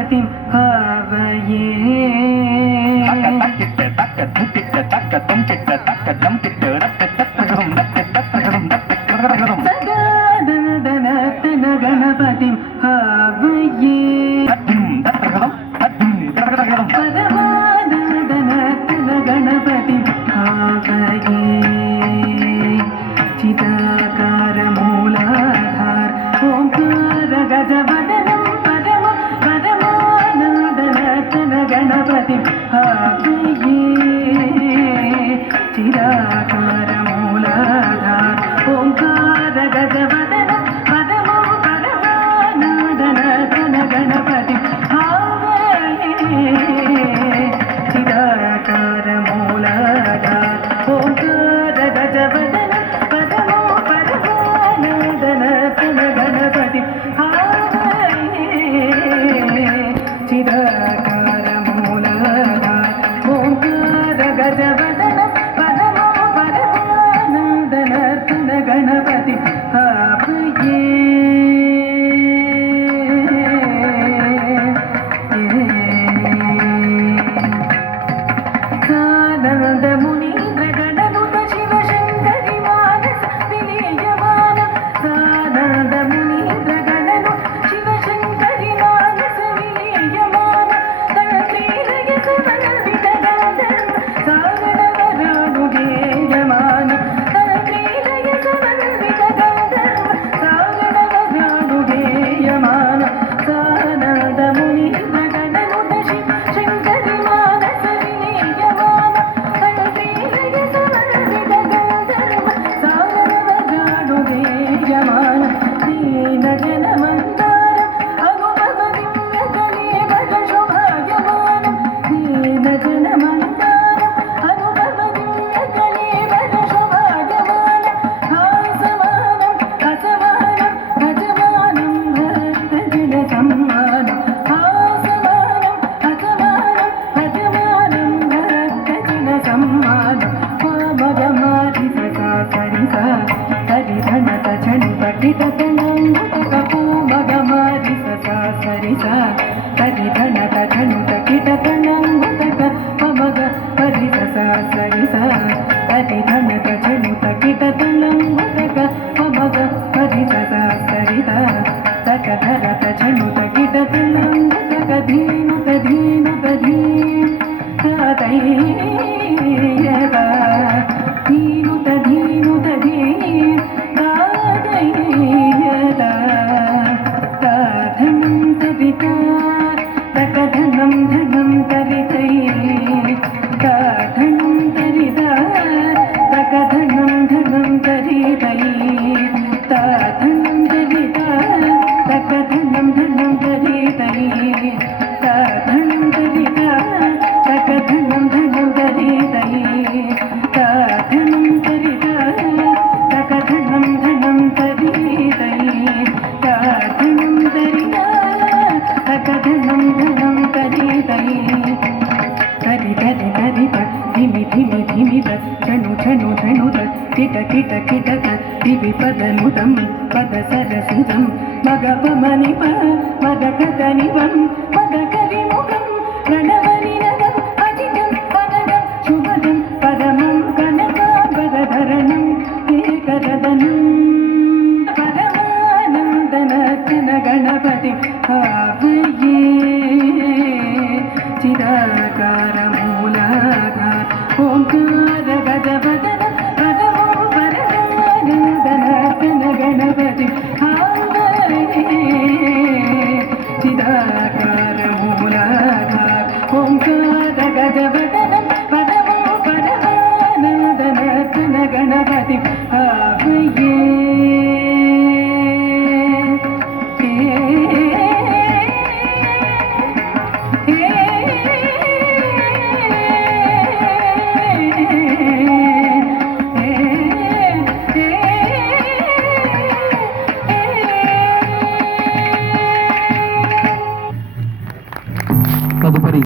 गणपतिं भावये सदादनदन गणपतिं भावये परमादनदन गणपतिं भावये चिदाकारमूलाधार ओंकार गजवदनं परमानन्दन गणपतिं भावये चिदाकारमूलाधार ओंकार गजवदनं परमानन्दन गणपतिं भावये चिदाकारमूलाधार ओंकार गजवदनं गणपति चिदाकारमूलाधार ओंकार गजवदनं परमानन्दन गणपति भावये पदनुतं पदसरसिजं मगपमनिप मदकदनिपं मदकरिमुखं प्रणवनिनदम् अजितं पदं शुभदं पदमं कनकाम्बरधरणं एकददनं परमानन्दन गणपतिं भावये चिदाकारमूलाधार ओंकार गजवदनं गणपति भावये चिदाकारमूलाधार ओंकार गजवदनं परमानन्दन गणपति भावये।